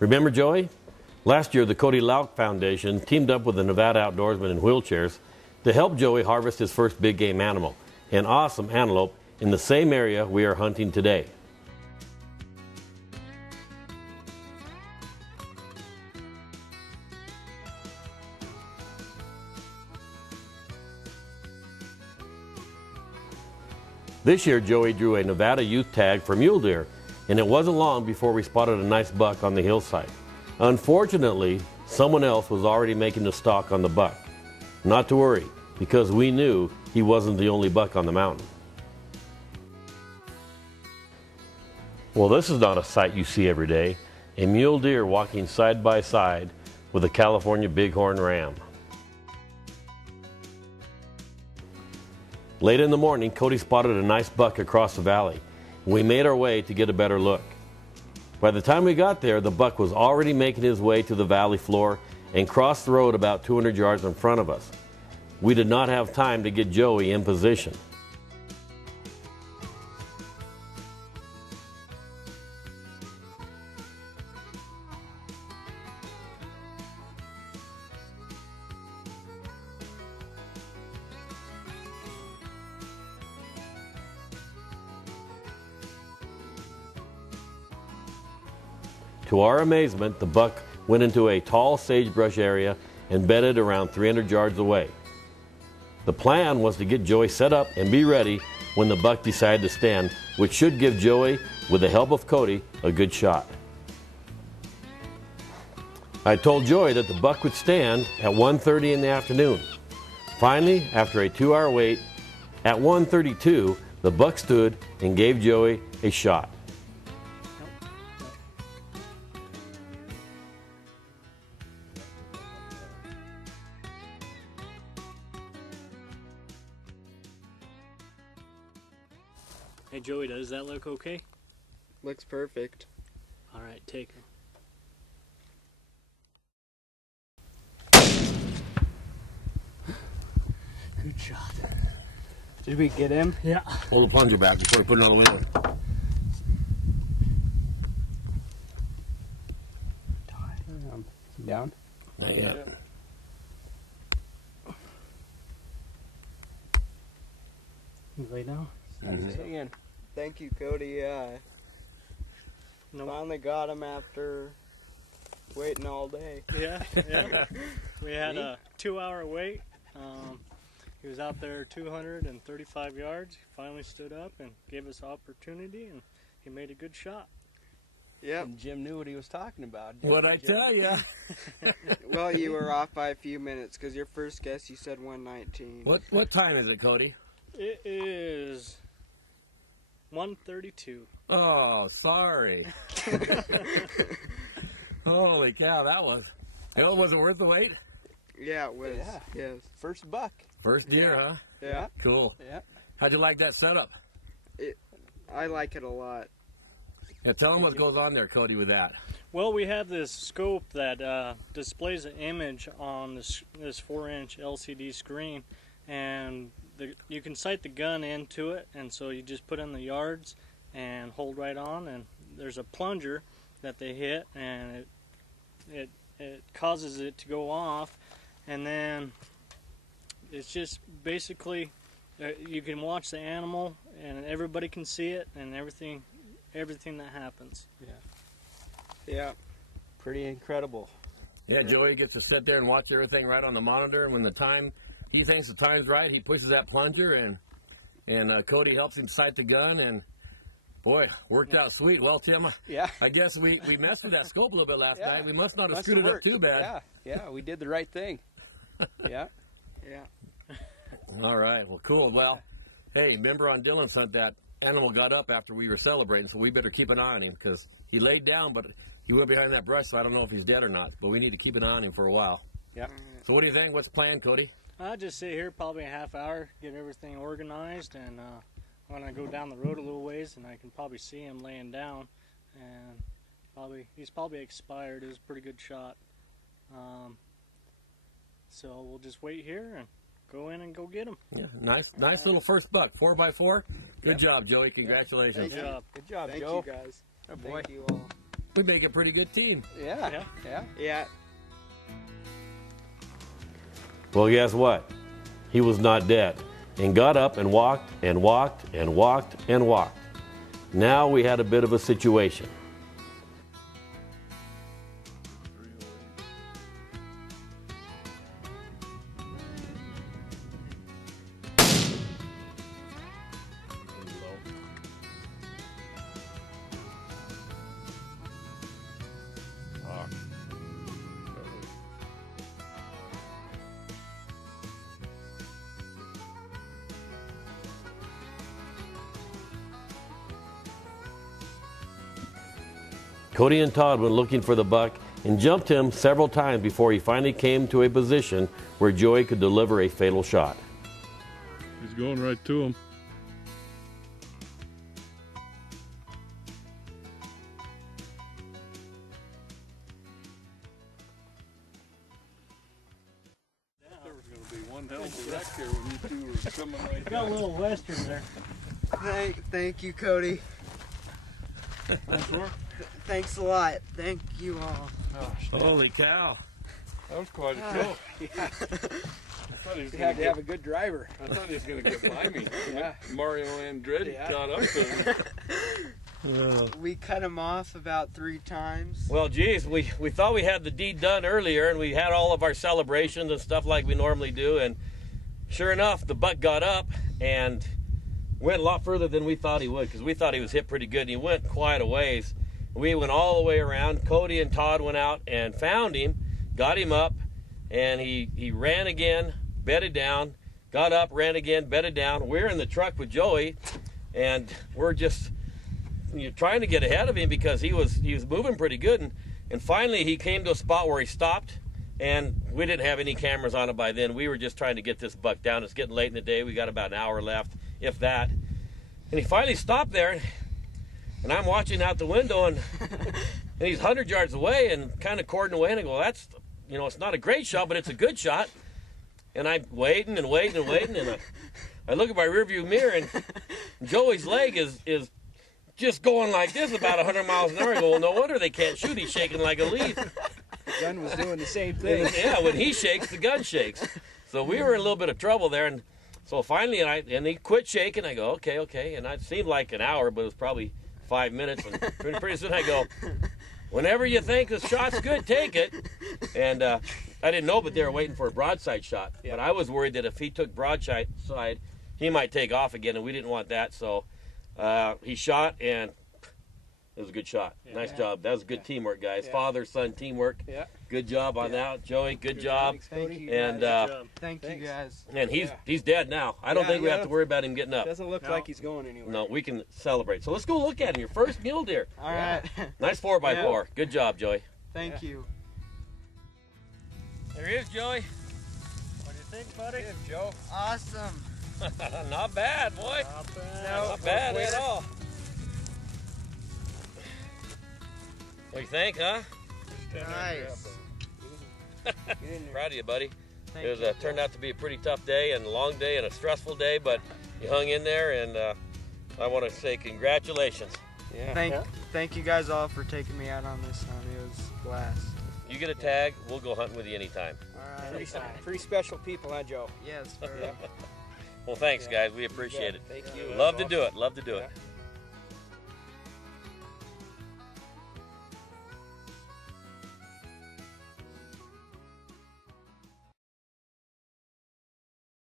Remember Joey? Last year, the Cody Lauk Foundation teamed up with the Nevada Outdoorsmen in Wheelchairs to help Joey harvest his first big game animal, an awesome antelope in the same area we are hunting today. This year, Joey drew a Nevada youth tag for mule deer, and it wasn't long before we spotted a nice buck on the hillside. Unfortunately, someone else was already making the stalk on the buck. Not to worry, because we knew he wasn't the only buck on the mountain. Well, this is not a sight you see every day. A mule deer walking side by side with a California bighorn ram. Late in the morning, Cody spotted a nice buck across the valley. We made our way to get a better look. By the time we got there, the buck was already making his way to the valley floor and crossed the road about 200 yards in front of us. We did not have time to get Joey in position. To our amazement, the buck went into a tall sagebrush area and bedded around 300 yards away. The plan was to get Joey set up and be ready when the buck decided to stand, which should give Joey, with the help of Cody, a good shot. I told Joey that the buck would stand at 1:30 in the afternoon. Finally, after a 2-hour wait, at 1:32, the buck stood and gave Joey a shot. Hey Joey, does that look okay? Looks perfect. All right, take him. Good shot. Did we get him? Yeah. Hold the plunger back before we put another one in. Down? Not yet. You lay down? Again. Thank you, Cody. Finally got him after waiting all day. Yeah, yeah. We had a 2-hour wait. He was out there 235 yards. He finally stood up and gave us opportunity, and he made a good shot. Yep. And Jim knew what he was talking about. What'd I tell you? Well, you were off by a few minutes because your first guess you said 1:19. What time is it, Cody? It is 1:32. Oh, sorry. Holy cow, that was... was it worth the wait? Yeah, it was. Yeah. Yes. First buck. First deer, huh? Yeah. Cool. Yeah. How'd you like that setup? I like it a lot. Yeah, tell them what goes on there, Cody, with that. Well, we have this scope that displays an image on this 4-inch LCD screen, and you can sight the gun into it, and so you just put in the yards and hold right on, and there's a plunger that they hit, and it causes it to go off, and then it's just basically you can watch the animal, and everybody can see it, and everything that happens. Yeah. Pretty incredible. Yeah, Joey gets to sit there and watch everything right on the monitor, and when he thinks the time's right, he pushes that plunger, and Cody helps him sight the gun, and boy, worked out sweet. Well, Tim, I guess we messed with that scope a little bit last night. We must not have screwed it up too bad. Yeah, we did the right thing. Yeah. Yeah. All right, well, cool. Well, hey, remember on Dylan's hunt, that animal got up after we were celebrating, so we better keep an eye on him, because he laid down, but he went behind that brush, so I don't know if he's dead or not, but we need to keep an eye on him for a while. Yeah. So what do you think? What's the plan, Cody? I'll just sit here probably a half hour, get everything organized, and when I go down the road a little ways, and I can probably see him laying down, and he's probably expired. It was a pretty good shot. So we'll just wait here and go in and go get him. Yeah, nice little first buck, 4x4. Good job, Joey. Congratulations. Good job. Good job, Thank Joe. you, guys. Oh, boy. Thank you all. we make a pretty good team. Yeah. Yeah. Well, guess what? He was not dead and got up and walked and walked and walked and walked. Now we had a bit of a situation. Cody and Todd went looking for the buck and jumped him several times before he finally came to a position where Joey could deliver a fatal shot. He's going right to him. There was going to be one hell of a wreck here when you two were coming right Got a down. little western there. Thank you, Cody. Sure. Thanks a lot. Thank you all. Holy cow. That was quite a kill. I thought he was You going had to have a good driver. I thought he was going to get by me. Yeah. Mario Andretti Yeah. caught up to him. We cut him off about 3 times. Well, geez, we thought we had the deed done earlier, and we had all of our celebrations and stuff like we normally do, and sure enough, the buck got up and went a lot further than we thought he would, because we thought he was hit pretty good, and he went quite a ways. We went all the way around. Cody and Todd went out and found him, got him up, and he ran again, bedded down, got up, ran again, bedded down. We're in the truck with Joey, and we're just trying to get ahead of him because he was moving pretty good, and finally he came to a spot where he stopped, and we didn't have any cameras on it by then. We were just trying to get this buck down. It's getting late in the day. We got about an hour left, if that. And he finally stopped there, and I'm watching out the window, and he's 100 yards away and kind of cording away, and I go, that's, it's not a great shot, but it's a good shot. And I'm waiting and waiting and waiting, and I look at my rearview mirror, and Joey's leg is just going like this about 100 miles an hour. I go, well, no wonder they can't shoot. He's shaking like a leaf. The gun was doing the same thing. Yeah, when he shakes, the gun shakes. So we were in a little bit of trouble there, and so finally, and he quit shaking. I go, okay, and it seemed like an hour, but it was probably 5 minutes, and pretty soon I go, whenever you think the shot's good, take it. And I didn't know, but they were waiting for a broadside shot. Yeah. But I was worried that if he took broadside, he might take off again, and we didn't want that. So he shot, and it was a good shot. Yeah. Nice job. That was good teamwork, guys. Yeah. Father-son teamwork. Yeah. Good job on that, Joey. Good job. Thanks, Thank Cody. you. And Good job. Thank you Thanks. guys. and he's dead now. I don't Yeah, think we yeah. have to worry about him getting up. Doesn't look No. like he's going anywhere. No, we can celebrate. So let's go look at him. Your first mule deer. All right. Nice 4x4. Good job, Joey. Thank you. There he is, Joey. What do you think, buddy? Good, Joe. Awesome. Not bad, boy. Not bad. No. Not bad at all. What do you think, huh? Nice. Get in there. Proud of you, buddy. Thank It was you. turned out to be a pretty tough day and a long day and a stressful day, but you hung in there, and I want to say congratulations. Yeah. Thank you guys all for taking me out on this hunt. It was a blast. You get a tag, we'll go hunting with you anytime. All right. Pretty special people, huh, Joe? Yes, very. Well, thanks, guys. We appreciate it. Thank you. Love to do it. Love to do it. Yeah.